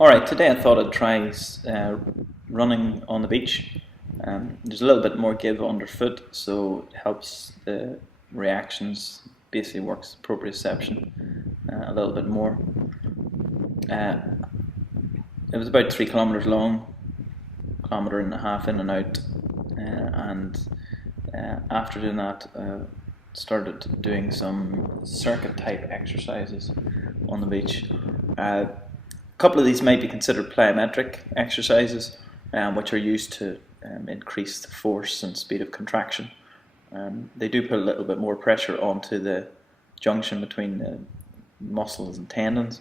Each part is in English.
Alright, today I thought I'd try running on the beach. There's a little bit more give underfoot, so it helps the reactions, basically works proprioception a little bit more. Uh, it was about 3 kilometers long, 1.5 kilometers in and out, and after doing that, started doing some circuit type exercises on the beach. A couple of these might be considered plyometric exercises, which are used to increase the force and speed of contraction. They do put a little bit more pressure onto the junction between the muscles and tendons,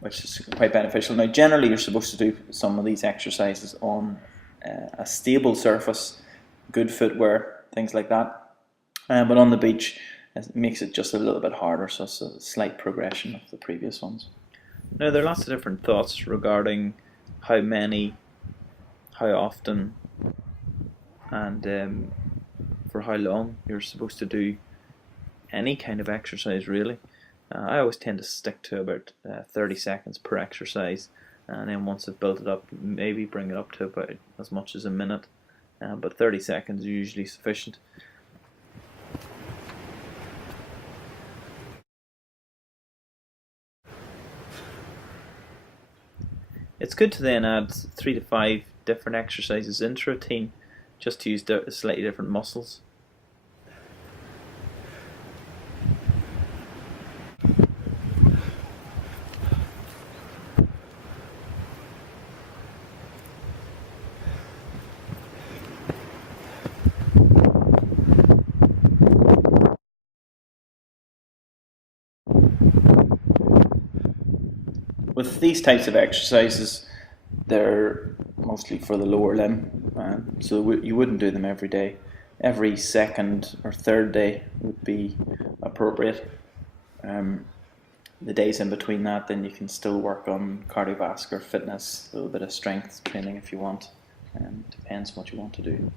which is quite beneficial. Now, generally, you're supposed to do some of these exercises on a stable surface, good footwear, things like that. But on the beach, it makes it just a little bit harder, so it's a slight progression of the previous ones. Now, there are lots of different thoughts regarding how many, how often, and for how long you're supposed to do any kind of exercise, really. I always tend to stick to about 30 seconds per exercise, and then once I've built it up, maybe bring it up to about as much as a minute, but 30 seconds is usually sufficient. It's good to then add 3 to 5 different exercises into a routine, just to use slightly different muscles. With these types of exercises, they're mostly for the lower limb, so you wouldn't do them every day. Every second or third day would be appropriate. The days in between that, then you can still work on cardiovascular fitness, a little bit of strength training if you want. Depends what you want to do.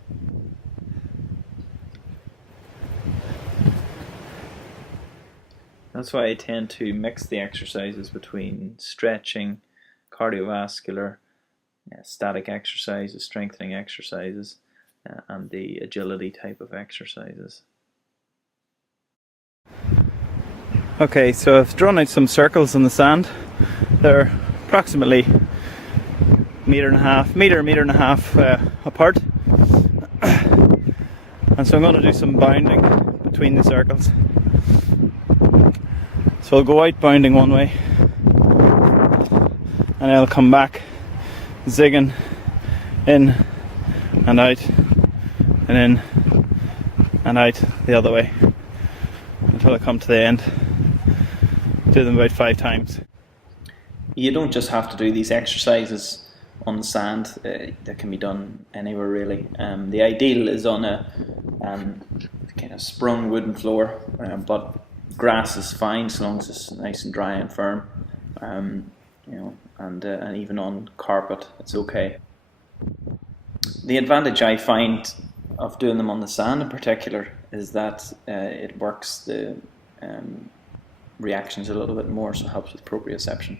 That's why I tend to mix the exercises between stretching, cardiovascular, static exercises, strengthening exercises, and the agility type of exercises. Okay, so I've drawn out some circles in the sand. They're approximately meter and a half apart. And so I'm going to do some bounding between the circles. So I'll go out bounding one way, and I'll come back zigging in and out, and in and out the other way until I come to the end. Do them about 5 times. You don't just have to do these exercises on the sand. That can be done anywhere, really. The ideal is on a kind of sprung wooden floor, but grass is fine as long as it's nice and dry and firm. And even on carpet, it's okay. The advantage I find of doing them on the sand in particular is that it works the reactions a little bit more, so it helps with proprioception.